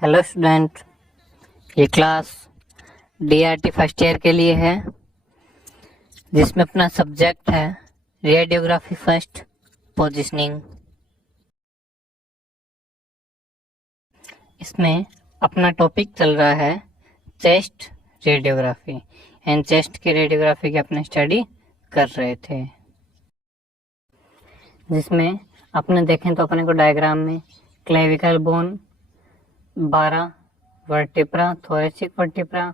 Hello student, ये class DRT first year के लिए है, जिसमें अपना सब्जेक्ट है रेडियोग्राफी फर्स्ट पोजीशनिंग। इसमें अपना टॉपिक चल रहा है चेस्ट रेडियोग्राफी एंड चेस्ट की रेडियोग्राफी की अपने स्टडी कर रहे थे, जिसमें अपने देखें तो अपने को डायग्राम में clavicle bone 12 vertebra, thoracic vertebra,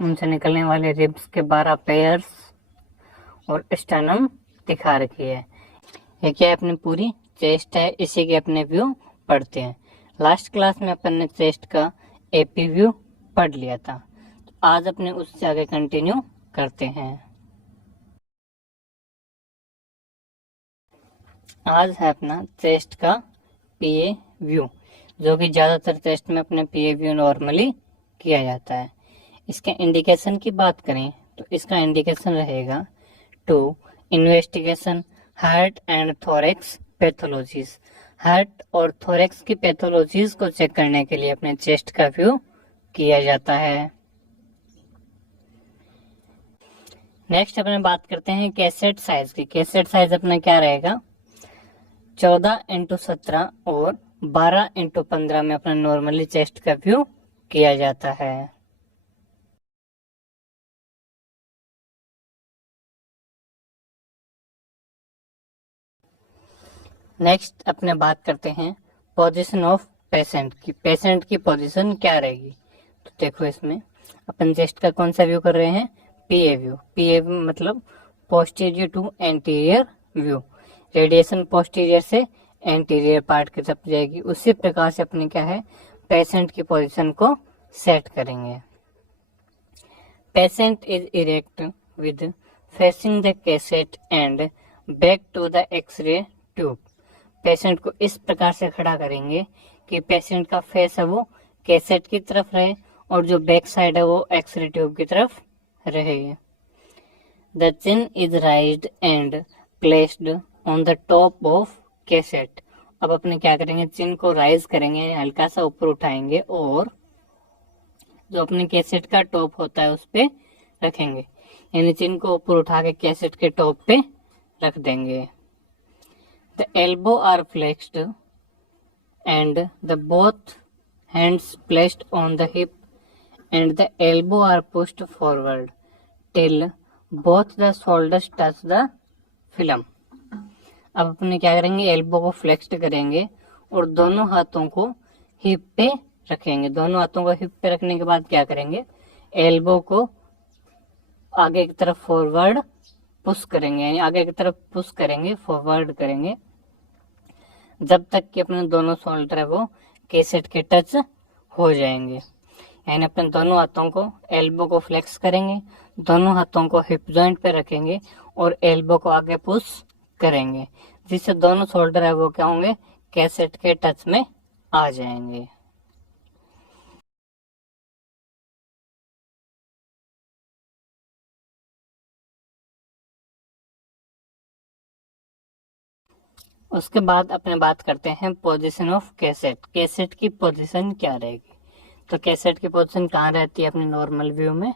उनसे निकलने वाले रिब्स के 12 पेयर्स और स्टर्नम दिखा रखी है। ये क्या है, अपनी पूरी चेस्ट है, इसी के अपने व्यू पढ़ते हैं। लास्ट क्लास में अपन ने चेस्ट का एपी व्यू पढ़ लिया था, तो आज अपने उससे आगे कंटिन्यू करते हैं। आज है अपना चेस्ट का पीए व्यू, जो कि ज़्यादातर चेस्ट में अपने पीए व्यू नॉर्मली किया जाता है। इसके इंडिकेशन की बात करें तो इसका इंडिकेशन रहेगा to investigation heart and thorax pathologies. Heart और थोरेक्स की पैथोलॉजीज को चेक करने के लिए अपने चेस्ट का व्यू किया जाता है। नेक्स्ट अपने बात करते हैं कैसेट साइज की। कैसेट साइज अपना क्या रहेगा, 14x17 और 12x15 में अपना नॉर्मली चेस्ट का व्यू किया जाता है। नेक्स्ट अपने बात करते हैं पोजीशन ऑफ पेशेंट की। पेशेंट की पोजीशन क्या रहेगी, तो देखो इसमें अपन चेस्ट का कौन सा व्यू कर रहे हैं, पीए व्यू। पीए मतलब posterior to anterior view, radiation posterior से एंटीरियर पार्ट की तरफ जाएगी। उसी प्रकार से अपने क्या है, पेशेंट की पोजीशन को सेट करेंगे। Patient is erect with facing the cassette and back to the x-ray tube. Patient को इस प्रकार से खड़ा करेंगे कि पेशेंट का फेस है वो कैसेट की तरफ रहे और जो बैक साइड है वो एक्सरे ट्यूब की तरफ रहे। The chin is राइज्ड and placed on the top of cassette. अब अपने क्या करेंगे, चिन को राइज करेंगे, हल्का सा ऊपर उठाएंगे और जो अपने कैसेट का टॉप होता है उस पे रखेंगे, यानी चिन को ऊपर उठा के कैसेट के टॉप पे रख देंगे। The elbow are flexed and the both hands placed on the hip and the elbow are pushed forward till both the shoulders touch the film. अब अपने क्या करेंगे, एल्बो को फ्लेक्स्ड करेंगे और दोनों हाथों को हिप पे रखेंगे। दोनों हाथों को हिप पे रखने के बाद क्या करेंगे, एल्बो को आगे की तरफ फॉरवर्ड पुश करेंगे, यानी आगे की तरफ पुश करेंगे, फॉरवर्ड करेंगे, जब तक कि अपने दोनों शोल्डर है वो कैसेट के टच हो जाएंगे। यानी अपने दोनों हाथों को, एल्बो को फ्लेक्स करेंगे, दोनों हाथों को हिप जॉइंट पे रखेंगे और एल्बो को आगे पुश करेंगे, जिससे दोनों शोल्डर है वो क्या होंगे, कैसेट के टच में आ जाएंगे। उसके बाद अपने बात करते हैं पोजीशन ऑफ कैसेट। कैसेट की पोजीशन क्या रहेगी, तो कैसेट की पोजीशन कहाँ रहती है अपने नॉर्मल व्यू में,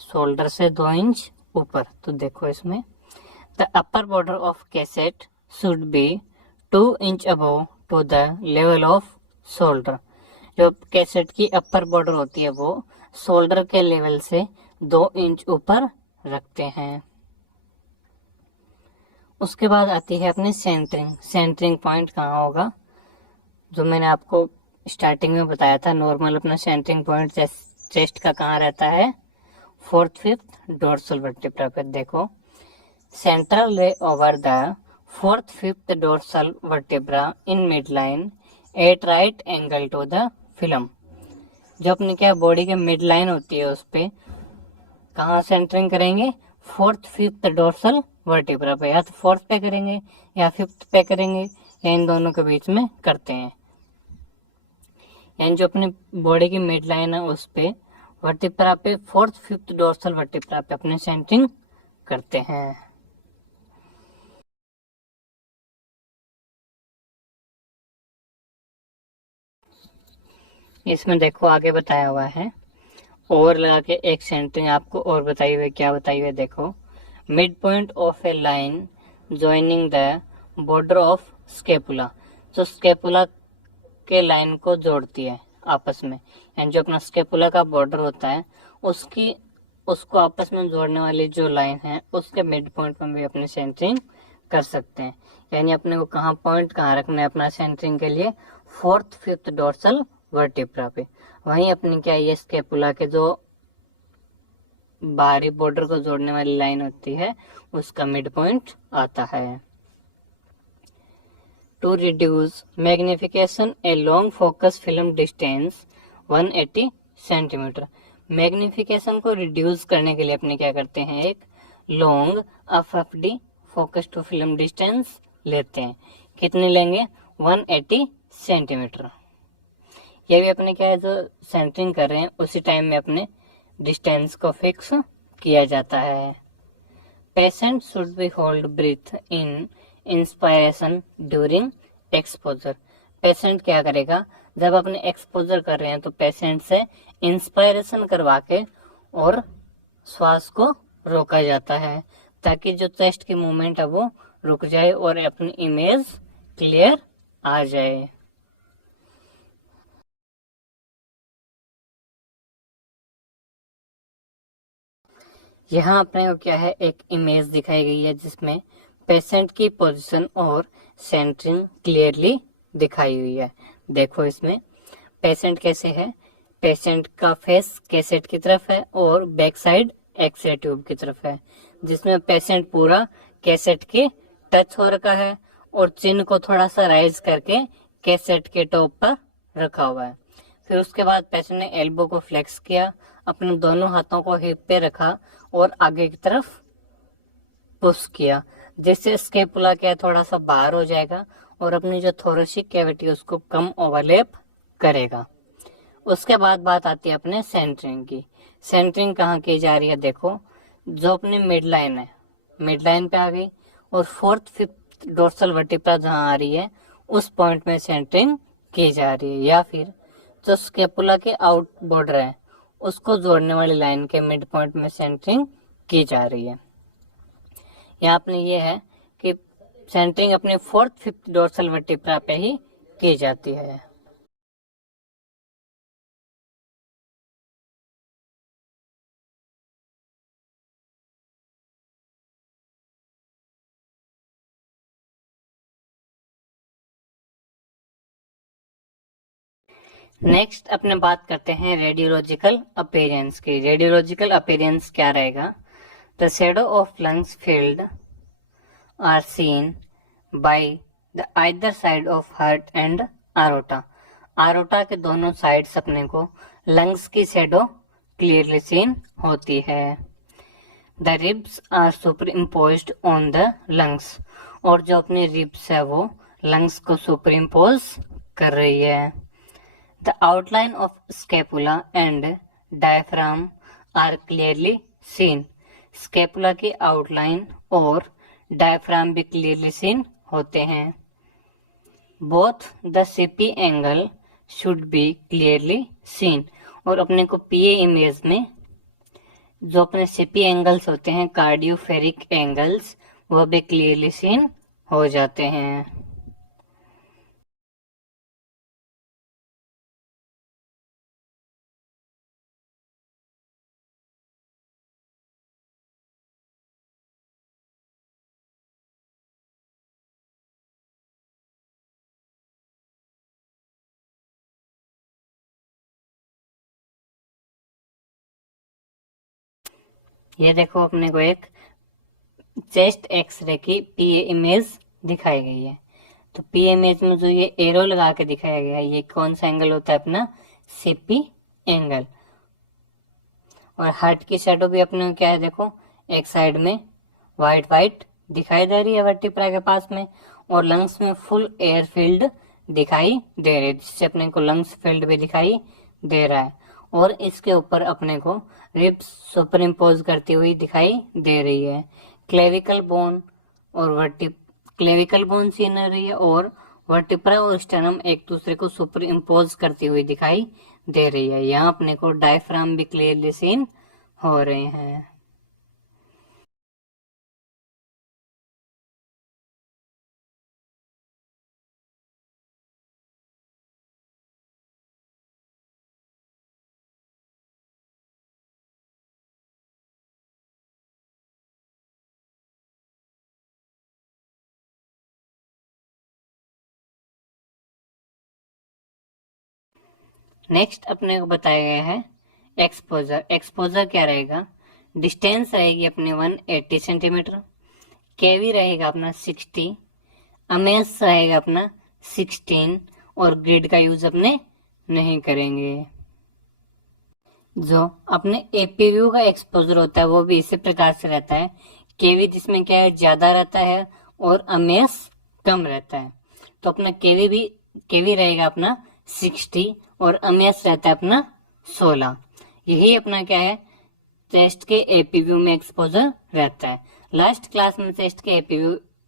शोल्डर से 2 इंच ऊपर। तो देखो इसमें the upper border of cassette should be 2 inch above to the level of shoulder. जो कैसेट की अपर बॉर्डर होती है वो शोल्डर के लेवल से 2 इंच ऊपर रखते हैं। उसके बाद आती है अपनी सेंटरिंग। सेंटरिंग पॉइंट कहाँ होगा, जो मैंने आपको स्टार्टिंग में बताया था, नॉर्मल अपना सेंटरिंग पॉइंट चेस्ट का कहाँ रहता है, 4th 5th डोर्सल वर्टिब्रा पे। देखो central ray over the 4th 5th dorsal vertebra in mid line at right angle to the film. जो अपनी क्या बॉडी के मिड लाइन होती है उस पे कहाँ सेंटरिंग करेंगे, 4th 5th डोर्सल वर्टिब्रा पे। या तो 4th पे करेंगे या 5th पे करेंगे या इन दोनों के बीच में करते हैं। यानी जो अपनी बॉडी की मिड लाइन है उस पे वर्टिब्रा पे 4th 5th डोर्सल वर्टिब्रा पे अपने सेंटरिंग करते हैं। इसमें देखो आगे बताया हुआ है, और लगा के एक सेंटरिंग आपको और बताई हुई, क्या बताई हुई है देखो, mid point of A line joining the border of scapula, जो स्केपुला के लाइन को जोड़ती है आपस में, यानी जो अपना स्केपुला का बॉर्डर होता है उसको आपस में जोड़ने वाली जो लाइन है उसके मिड पॉइंट में भी अपने सेंटरिंग कर सकते हैं। यानी अपने को कहाँ रखना है अपना सेंटरिंग के लिए, 4th 5th डोर्सल वर्टिब्रा पे। वहीं अपनी क्या ये स्केपुला के जो बाहरी बॉर्डर को जोड़ने वाली लाइन होती है उसका मिड पॉइंट आता है। To reduce magnification a long focus film distance 180 centimetre. Magnification को रिड्यूस करने के लिए अपने क्या करते हैं, एक long FFD focus to film distance लेते हैं। कितने लेंगे, 180 सेंटीमीटर। ये भी अपने क्या है, जो सेंटरिंग कर रहे हैं उसी टाइम में अपने डिस्टेंस को फिक्स किया जाता है। Patient should be hold breath in inspiration during exposure. Patient क्या करेगा, जब अपने एक्सपोजर कर रहे हैं तो पेशेंट से इंस्पायरेशन करवा के और श्वास को रोका जाता है, ताकि जो चेस्ट की मूवमेंट है वो रुक जाए और अपनी इमेज क्लियर आ जाए। यहाँ अपने को क्या है, एक इमेज दिखाई गई है जिसमें पेशेंट की पोजीशन और सेंटरिंग क्लियरली दिखाई हुई है। देखो इसमें पेशेंट कैसे है, पेशेंट का फेस कैसेट की तरफ है और बैक साइड एक्सरे ट्यूब की तरफ है, जिसमें पेशेंट पूरा कैसेट के टच हो रखा है और चिन्ह को थोड़ा सा राइज करके कैसेट के टॉप पर रखा हुआ है। फिर उसके बाद पेशेंट ने एल्बो को फ्लेक्स किया, अपने दोनों हाथों को हिप पे रखा और आगे की तरफ पुश किया, जिससे स्केपुला क्या थोड़ा सा बाहर हो जाएगा और अपनी जो थोरेसिक कैविटी है उसको कम ओवरलैप करेगा। उसके बाद बात आती है अपने सेंटरिंग की। सेंटरिंग कहाँ की जा रही है, देखो जो अपनी मिड लाइन है, मिड लाइन पे आ गई और 4th 5th डोर्सल वर्टिब्रा जहाँ आ रही है उस पॉइंट में सेंटरिंग की जा रही है, या फिर जो स्केपुला के आउट बॉर्डर है उसको जोड़ने वाली लाइन के मिड पॉइंट में सेंटरिंग की जा रही है। यहाँ अपने ये है कि सेंटरिंग अपने 4th 5th डोर्सल वर्टिब्रा पे ही की जाती है। नेक्स्ट अपने बात करते हैं रेडियोलॉजिकल अपीयरेंस की। रेडियोलॉजिकल अपीयरेंस क्या रहेगा, the shadow of lungs field are seen by the either side of heart and aorta. Aorta के दोनों साइड्स अपने को लंग्स की शेडो क्लियरली सीन होती है। The ribs are superimposed on the lungs, और जो अपनी रिब्स है वो लंग्स को सुपर इम्पोज कर रही है। The outline of scapula and diaphragm are clearly seen. Scapula की आउटलाइन और डायफ्राम भी क्लियरली सीन होते हैं। Both the CP angle should be clearly seen, और अपने को PA इमेज में जो अपने CP एंगल्स होते हैं, कार्डियोफेरिक एंगल्स, वह भी क्लियरली सीन हो जाते हैं। ये देखो अपने को एक चेस्ट एक्सरे की पीए इमेज दिखाई गई है। तो पीए इमेज में जो ये एरो लगा के दिखाया गया है, ये कौन सा एंगल होता है, अपना सीपी एंगल। और हार्ट की शेडो भी अपने को क्या है, देखो एक साइड में व्हाइट व्हाइट दिखाई दे रही है वर्टिब्रा के पास में, और लंग्स में फुल एयर फील्ड दिखाई दे रही है, जिससे अपने को लंग्स फील्ड भी दिखाई दे रहा है। और इसके ऊपर अपने को रिब्स सुपर इम्पोज करती हुई दिखाई दे रही है। क्लेविकल बोन और क्लेविकल बोन सीन हो रही है और वर्टिब्रा और स्टर्नम एक दूसरे को सुपर इम्पोज करती हुई दिखाई दे रही है। यहाँ अपने को डायफ्राम भी क्लियरली सीन हो रहे हैं। नेक्स्ट अपने को बताया गया है एक्सपोजर। एक्सपोजर क्या रहेगा, डिस्टेंस रहेगी अपने 180 सेंटीमीटर, केवी रहेगा अपना 60, अमेस रहेगा अपना 16 और ग्रिड का यूज अपने नहीं करेंगे। जो अपने एपी व्यू का एक्सपोजर होता है वो भी इसी प्रकार से रहता है, केवी जिसमें क्या है ज्यादा रहता है और अमेस कम रहता है। तो अपना केवी रहेगा अपना 60 और अमेस रहता है अपना 16। यही अपना क्या है चेस्ट के एपी व्यू में एक्सपोजर रहता है। लास्ट क्लास में चेस्ट के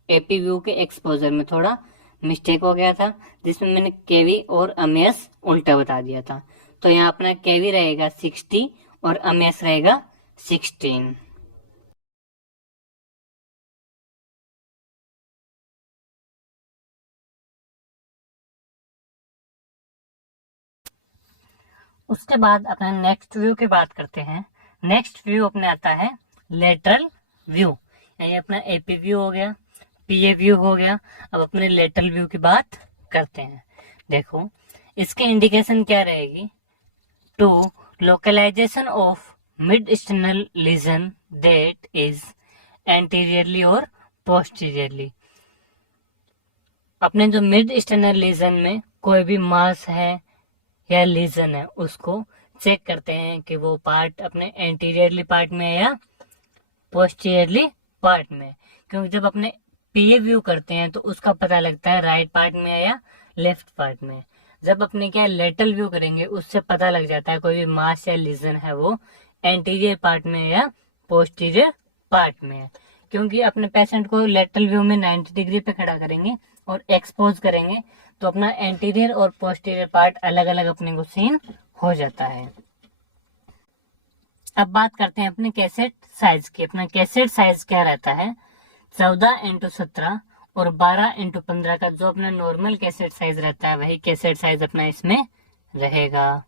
एपी व्यू के एक्सपोजर में थोड़ा मिस्टेक हो गया था, जिसमें मैंने केवी और अमेस उल्टा बता दिया था। तो यहाँ अपना केवी रहेगा 60 और अमेस रहेगा 16। उसके बाद अपने नेक्स्ट व्यू की बात करते हैं। नेक्स्ट व्यू अपने आता है लेटरल व्यू, यानी अपना एपी व्यू हो गया, पीए व्यू हो गया। अब अपने लेटरल व्यू की बात करते हैं। देखो इसके इंडिकेशन क्या रहेगी, to localization of mid sternal lesion that is anteriorly और पोस्टीरियरली। अपने जो मिड स्टर्नल लीजन में कोई भी मास है या लीजन है उसको चेक करते हैं कि वो पार्ट अपने एंटीरियरली पार्ट में है या पोस्टीरियरली पार्ट में। क्योंकि जब अपने पीए व्यू करते हैं तो उसका पता लगता है राइट पार्ट में है या लेफ्ट पार्ट में। जब अपने क्या लेटरल व्यू करेंगे उससे पता लग जाता है कोई भी मास या लीजन है वो एंटीरियर पार्ट में है या पोस्टीरियर पार्ट में है। क्योंकि अपने पेशेंट को लेटरल व्यू में 90 डिग्री पे खड़ा करेंगे और एक्सपोज करेंगे तो अपना एंटीरियर और पोस्टीरियर पार्ट अलग अलग अपने को सीन हो जाता है। अब बात करते हैं अपने कैसेट साइज की। अपना कैसेट साइज क्या रहता है, 14x17 और 12x15 का जो अपना नॉर्मल कैसेट साइज रहता है वही कैसेट साइज अपना इसमें रहेगा।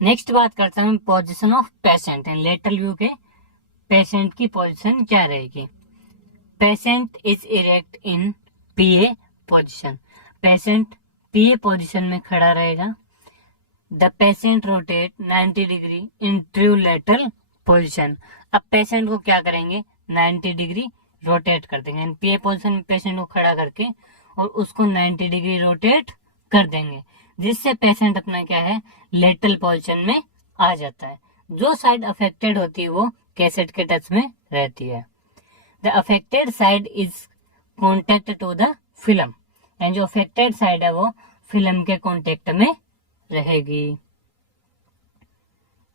नेक्स्ट बात करते हैं position of patient and lateral view के पेशेंट की पोजीशन क्या रहेगी। Patient is erect in PA position, patient PA position में खड़ा रहेगा। The patient rotate 90 degree in true lateral position. अब पेशेंट को क्या करेंगे 90 डिग्री रोटेट कर देंगे, पीए पोजीशन में पेशेंट को खड़ा करके और उसको 90 डिग्री रोटेट कर देंगे, जिससे पेशेंट अपना क्या है लेटरल पोजीशन में आ जाता है। जो साइड अफेक्टेड होती है वो कैसेट के टच में रहती है। The affected side is contact to the film, and जो अफेक्टेड साइड है वो फिल्म के कॉन्टेक्ट में रहेगी।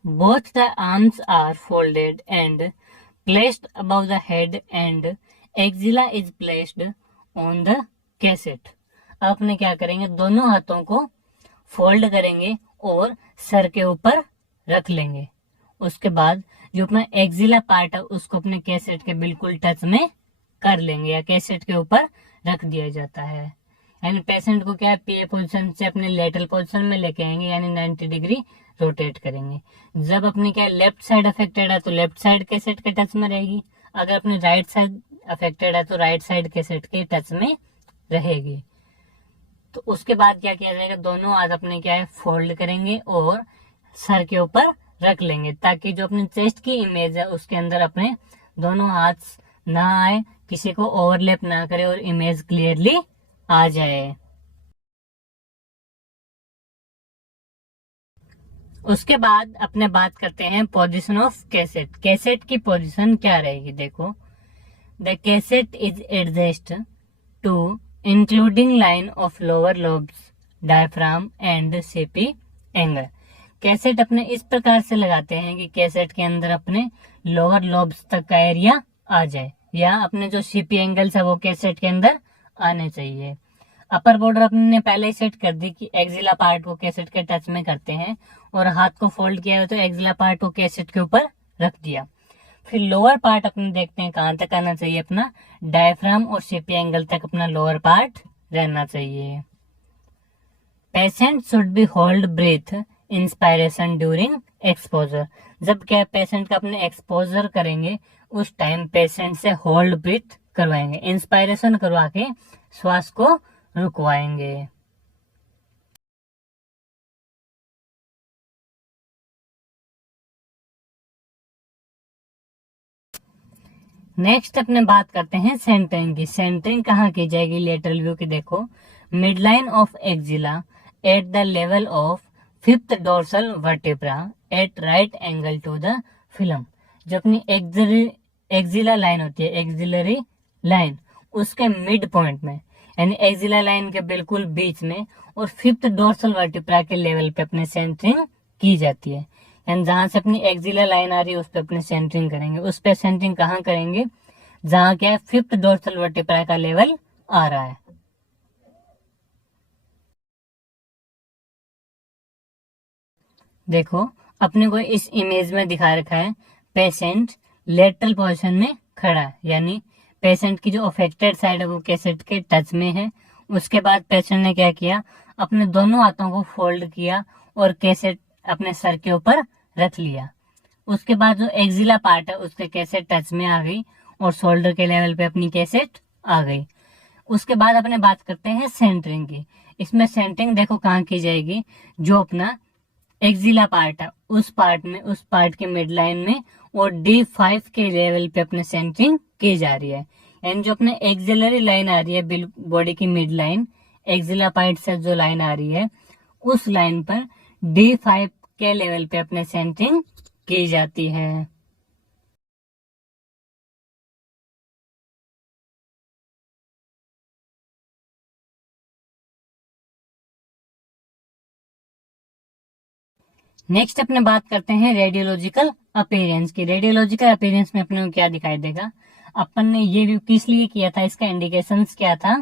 Both the arms are folded and placed above the head and axilla is placed on the cassette. अपने क्या करेंगे दोनों हाथों को फोल्ड करेंगे और सर के ऊपर रख लेंगे। उसके बाद जो अपना एक्सिला पार्ट है उसको अपने कैसेट के बिल्कुल टच में कर लेंगे या कैसेट के ऊपर रख दिया जाता है। यानी पेशेंट को क्या है पीए पोजीशन से अपने लेटरल पोजीशन में लेके आएंगे, यानी 90 डिग्री रोटेट करेंगे। जब अपनी क्या लेफ्ट साइड अफेक्टेड है तो लेफ्ट साइड कैसेट के टच में रहेगी, अगर अपनी राइट साइड अफेक्टेड है तो राइट साइड कैसेट के टच में रहेगी। तो उसके बाद क्या किया जाएगा दोनों हाथ अपने क्या है फोल्ड करेंगे और सर के ऊपर रख लेंगे, ताकि जो अपनी चेस्ट की इमेज है उसके अंदर अपने दोनों हाथ ना आए, किसी को ओवरलैप ना करे और इमेज क्लियरली आ जाए। उसके बाद अपने बात करते हैं पोजीशन ऑफ कैसेट। कैसेट की पोजीशन क्या रहेगी, देखो the cassette is adjust to including line of lower lobes diaphragm and CP angle. Cassette अपने इस प्रकार से लगाते हैं कि कैसेट के अंदर अपने लोअर लोब्स तक का एरिया आ जाए, या अपने जो सीपी एंगल्स है वो कैसेट के अंदर आने चाहिए। अपर बॉर्डर अपने ने पहले ही सेट कर दी कि एक्सिला पार्ट को कैसेट के टच में करते हैं, और हाथ को फोल्ड किया तो एक्सिला पार्ट को कैसेट के ऊपर रख दिया। फिर लोअर पार्ट अपने देखते हैं कहां तक आना चाहिए, अपना डायफ्राम और सीपी एंगल तक अपना लोअर पार्ट रहना चाहिए। Patient should be hold breath inspiration during exposure. जब क्या पेशेंट का अपने एक्सपोजर करेंगे उस टाइम पेशेंट से होल्ड ब्रीथ करवाएंगे, इंस्पायरेशन करवा के श्वास को रुकवाएंगे। नेक्स्ट अपने बात करते हैं सेंटरिंग की। सेंटरिंग कहाँ की जाएगी लेटरल व्यू की, देखो mid line of axilla at the level of fifth dorsal vertebra at right angle to the film. जो अपनी एक्सिला लाइन होती है, एक्सिलरी लाइन, उसके मिड पॉइंट में, यानी एक्सिला लाइन के बिल्कुल बीच में और फिफ्थ डोर्सल वर्टेब्रा के लेवल पे अपने सेंटरिंग की जाती है। एंड जहां से अपनी एक्सिलर लाइन आ रही है उस पर अपने सेंटरिंग करेंगे। उस पर सेंटरिंग कहाँ करेंगे, जहां क्या है फिफ्थ डोर्सल वर्टेब्रा का लेवल आ रहा है। देखो अपने को इस इमेज में दिखा रखा है पेशेंट लेटरल पोजीशन में खड़ा है, यानी पेशेंट की जो अफेक्टेड साइड है वो कैसेट के टच में है। उसके बाद पेशेंट ने क्या किया, अपने दोनों हाथों को फोल्ड किया और कैसेट अपने सर के ऊपर रख लिया। उसके बाद जो एक्सिला पार्ट है उसके कैसेट टच में आ गई और शोल्डर के लेवल पे अपनी कैसेट आ गई। उसके बाद अपने बात करते हैं सेंटरिंग की। इसमें सेंटरिंग देखो कहाँ की जाएगी, जो अपना एक्सिला पार्ट है उस पार्ट में, उस पार्ट के मिड लाइन में और D5 के लेवल पे अपने सेंटरिंग की जा रही है। एंड जो अपने एक्सिलरी लाइन आ रही है बॉडी की मिड लाइन, एक्सिला पार्ट से जो लाइन आ रही है उस लाइन पर D5 के लेवल पे अपने सेंटरिंग की जाती है। नेक्स्ट अपने बात करते हैं रेडियोलॉजिकल अपीयरेंस की। रेडियोलॉजिकल अपीयरेंस में अपने को क्या दिखाई देगा, अपन ने ये व्यू किस लिए किया था, इसका इंडिकेशंस क्या था,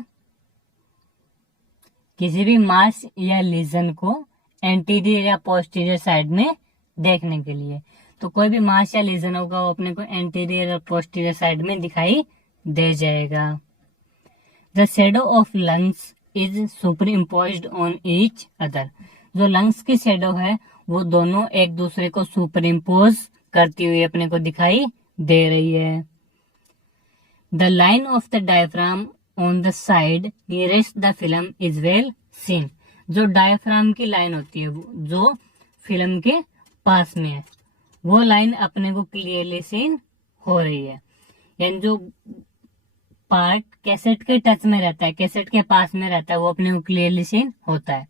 किसी भी मास या लीजन को एंटीरियर या पोस्टीरियर साइड में देखने के लिए। तो कोई भी मास या लीजन होगा वो अपने को एंटीरियर और पोस्टीरियर साइड में दिखाई दे जाएगा। The shadow of lungs is super imposed on each other. जो लंग्स की शेडो है वो दोनों एक दूसरे को सुपर इम्पोज करती हुई अपने को दिखाई दे रही है। The line of the diaphragm on the side nearest the film is well seen. जो डायफ्राम की लाइन होती है जो फिल्म के पास में है वो लाइन अपने को क्लियरली सीन हो रही है। यानी जो पार्ट कैसेट के टच में रहता है, कैसेट के पास में रहता है, वो अपने को क्लियरली सीन होता है।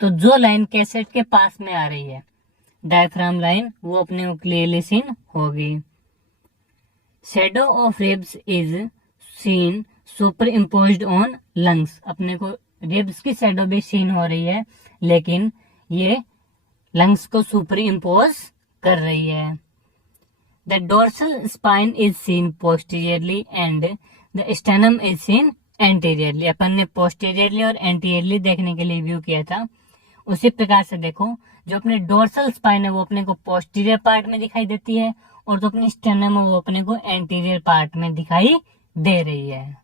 तो जो लाइन कैसेट के पास में आ रही है डायफ्राम लाइन, वो अपने को क्लियरली सीन होगी। Shadow of ribs is seen super imposed on lungs. अपने को रिब्स की शेडो भी सीन हो रही है लेकिन ये लंग्स को सुपर इम्पोज कर रही है। The dorsal spine is seen posteriorly and the sternum is seen anteriorly. अपन ने पोस्टीरियरली और एंटीरियरली देखने के लिए व्यू किया था, उसी प्रकार से देखो जो अपने डोर्सल स्पाइन है वो अपने को पोस्टीरियर पार्ट में दिखाई देती है और जो अपनी स्टेनम है वो अपने को एंटीरियर पार्ट में दिखाई दे रही है।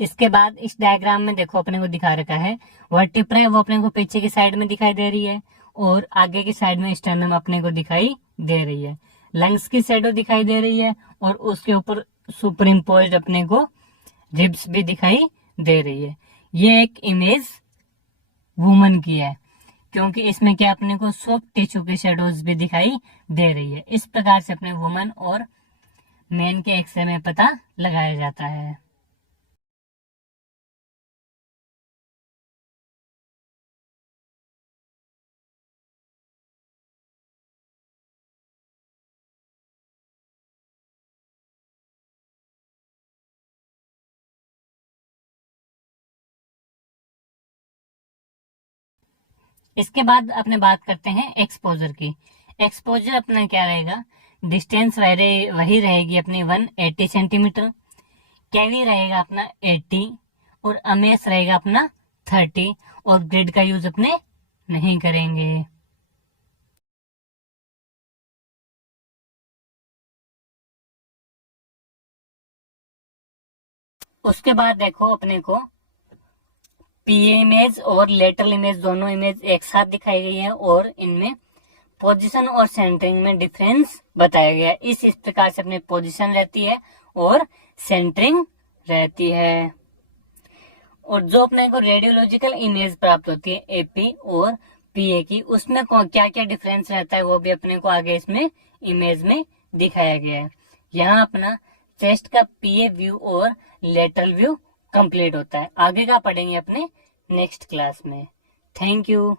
इसके बाद इस डायग्राम में देखो अपने को दिखा रखा है वर्टिब्रा है वो अपने को पीछे की साइड में दिखाई दे रही है और आगे की साइड में स्टर्नम अपने को दिखाई दे रही है। लंग्स की शेडो दिखाई दे रही है और उसके ऊपर सुपर इम्पोज्ड अपने को रिब्स भी दिखाई दे रही है। ये एक इमेज वुमन की है क्योंकि इसमें क्या अपने को सॉफ्ट टिश्यू की शेडोज भी दिखाई दे रही है। इस प्रकार से अपने वुमन और मैन के एक्सरे में पता लगाया जाता है। इसके बाद अपने बात करते हैं एक्सपोजर की। एक्सपोजर अपना क्या रहेगा, डिस्टेंस वही रहेगी अपनी 180 सेंटीमीटर, कैवी रहेगा अपना 80 और अमेस रहेगा अपना 30 और ग्रिड का यूज अपने नहीं करेंगे। उसके बाद देखो अपने को पीए इमेज और लेटरल इमेज दोनों इमेज एक साथ दिखाई गई है और इनमें पोजीशन और सेंटरिंग में डिफरेंस बताया गया है। इस प्रकार से अपनी पोजीशन रहती है और सेंटरिंग रहती है। और जो अपने को रेडियोलॉजिकल इमेज प्राप्त होती है एपी और पीए की, उसमें क्या क्या डिफरेंस रहता है वो भी अपने को आगे इसमें इमेज में दिखाया गया है। यहाँ अपना चेस्ट का पीए व्यू और लेटरल व्यू कंप्लीट होता है। आगे का पढ़ेंगे अपने नेक्स्ट क्लास में। Thank you.